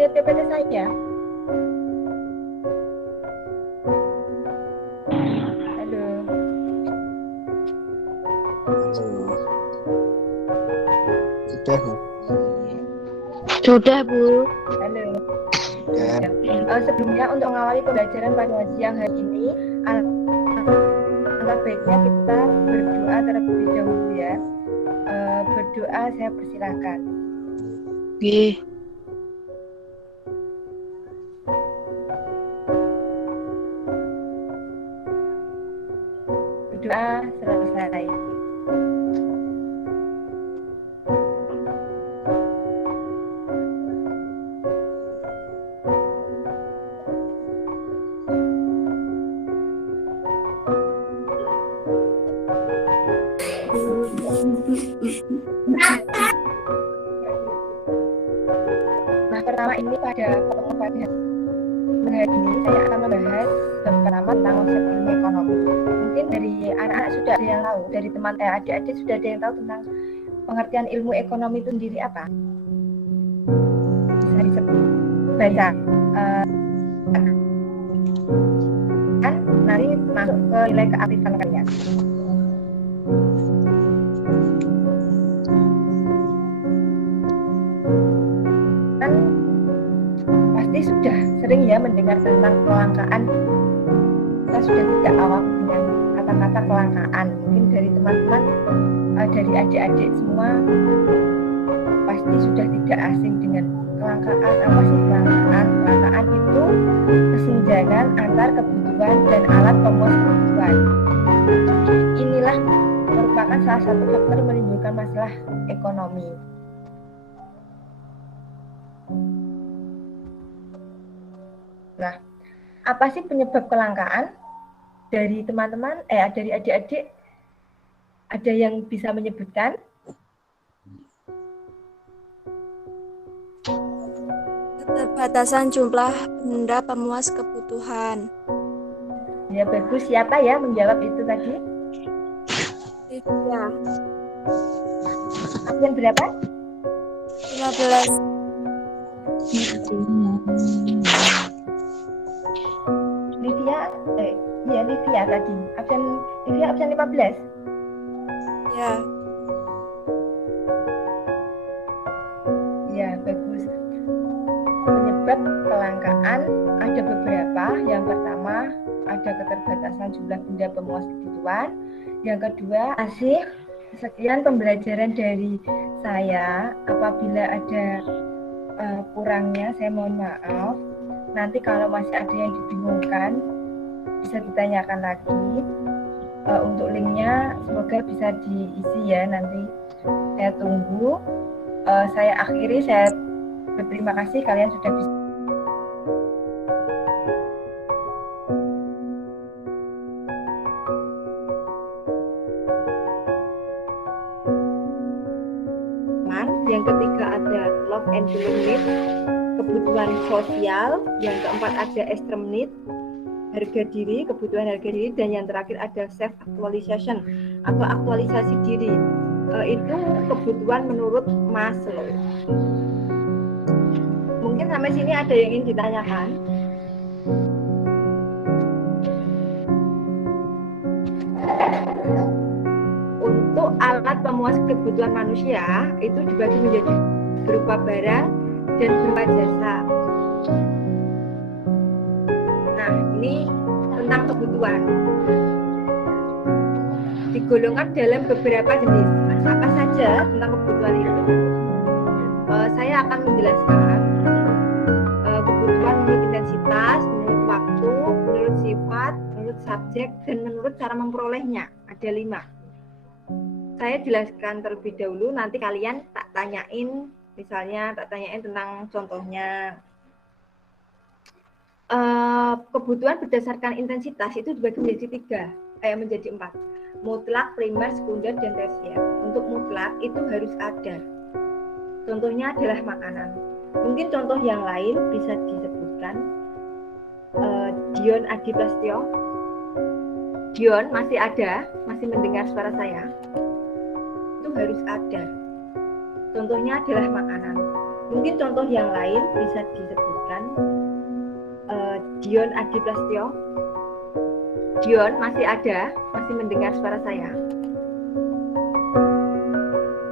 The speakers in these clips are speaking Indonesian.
lihat PPT saya? Halo. Sudah, Bu. Halo. Sebelumnya untuk mengawali pembelajaran pada siang hari ini, alangkah baiknya kita berdoa terlebih dahulu ya. Berdoa, saya persilahkan. Oke. Berdoa selesai. Nah, pertama ini pada pertemuan hari ini saya akan membahas pertama tentang konsep ilmu ekonomi. Mungkin dari anak-anak sudah ada yang tahu, dari teman adik-adik sudah ada yang tahu tentang pengertian ilmu ekonomi itu sendiri apa? Bisa disebut baca kan nanti masuk ke nilai keaktifan kalian. Kan pasti sudah sering ya mendengar tentang kelangkaan. Kita sudah tidak awam dengan kata-kata kelangkaan. Mungkin dari teman-teman, dari adik-adik semua pasti sudah tidak asing dengan kelangkaan. Apa sih kelangkaan? Kelangkaan itu kesenjangan antar kebutuhan dan alat pemuas kebutuhan. Inilah merupakan salah satu faktor menimbulkan masalah ekonomi. Nah, apa sih penyebab kelangkaan? Dari teman-teman, dari adik-adik, ada yang bisa menyebutkan? Keterbatasan jumlah benda pemuas kebutuhan. Ya bagus, siapa ya menjawab itu tadi? Livia. Absen berapa? 15. Livia tadi. Livia absen 15? Ya. Ya, bagus. Penyebab kelangkaan ada beberapa. Yang pertama, ada keterbatasan jumlah benda pemuas kebutuhan. Yang kedua, sekian pembelajaran dari saya. Apabila ada kurangnya, saya mohon maaf. Nanti kalau masih ada yang dibingungkan, bisa ditanyakan lagi. Untuk linknya semoga bisa diisi ya, nanti saya tunggu. Saya akhiri, saya berterima kasih kalian sudah bisa. Yang ketiga ada love and belonging need, kebutuhan sosial. Yang keempat ada extreme need, harga diri, kebutuhan harga diri. Dan yang terakhir ada self actualization atau aktualisasi diri. Itu kebutuhan menurut Maslow. Mungkin sampai sini ada yang ingin ditanyakan? Untuk alat pemuas kebutuhan manusia itu dibagi menjadi berupa barang dan berupa jasa. Nah, ini tentang kebutuhan. Digolongkan dalam beberapa jenis. Apa saja tentang kebutuhan itu? Saya akan menjelaskan kebutuhan menurut intensitas, menurut waktu, menurut sifat, menurut subjek, dan menurut cara memperolehnya. Ada 5. Saya jelaskan terlebih dahulu, nanti kalian tak tanyain, misalnya tak tanyain tentang contohnya. Kebutuhan berdasarkan intensitas itu dibagi menjadi 4. Mutlak, primer, sekunder, dan tersier. Untuk mutlak itu harus ada. Contohnya adalah makanan. Mungkin contoh yang lain bisa disebutkan. Dion Adi Plastio. Dion masih ada, masih mendengar suara saya? Itu harus ada. Contohnya adalah makanan. Mungkin contoh yang lain bisa disebutkan. Dion Adi Prasetyo. Dion masih ada? Masih mendengar suara saya?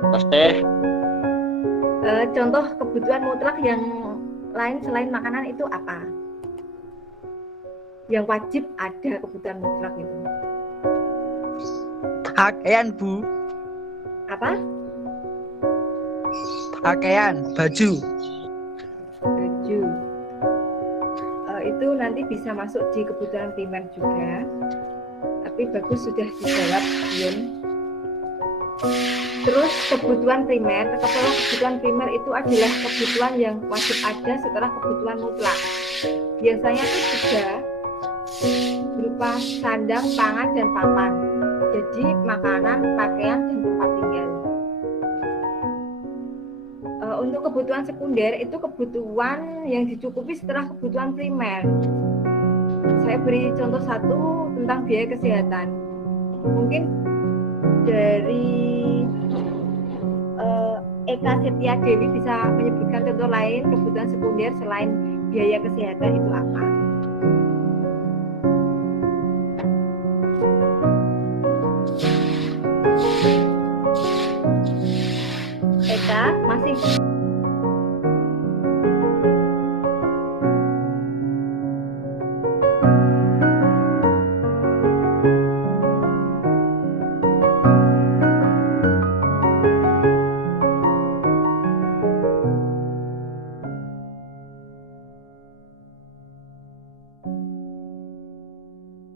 Masih. Contoh kebutuhan mutlak yang lain selain makanan itu apa? Yang wajib ada kebutuhan mutlak itu. Pakaian, Bu. Apa? Pakaian, baju. Baju. Itu nanti bisa masuk di kebutuhan primer juga. Tapi bagus sudah dijawab, Dion. Terus kebutuhan primer, setelah kebutuhan primer itu adalah kebutuhan yang wajib ada setelah kebutuhan mutlak. Biasanya itu juga berupa sandang, pangan, dan papan. Jadi makanan, pakaian, dan tempat tinggal. Untuk kebutuhan sekunder itu kebutuhan yang dicukupi setelah kebutuhan primer. Saya beri contoh satu tentang biaya kesehatan. Mungkin dari Eka Setia Dewi bisa menyebutkan contoh lain kebutuhan sekunder selain biaya kesehatan itu apa?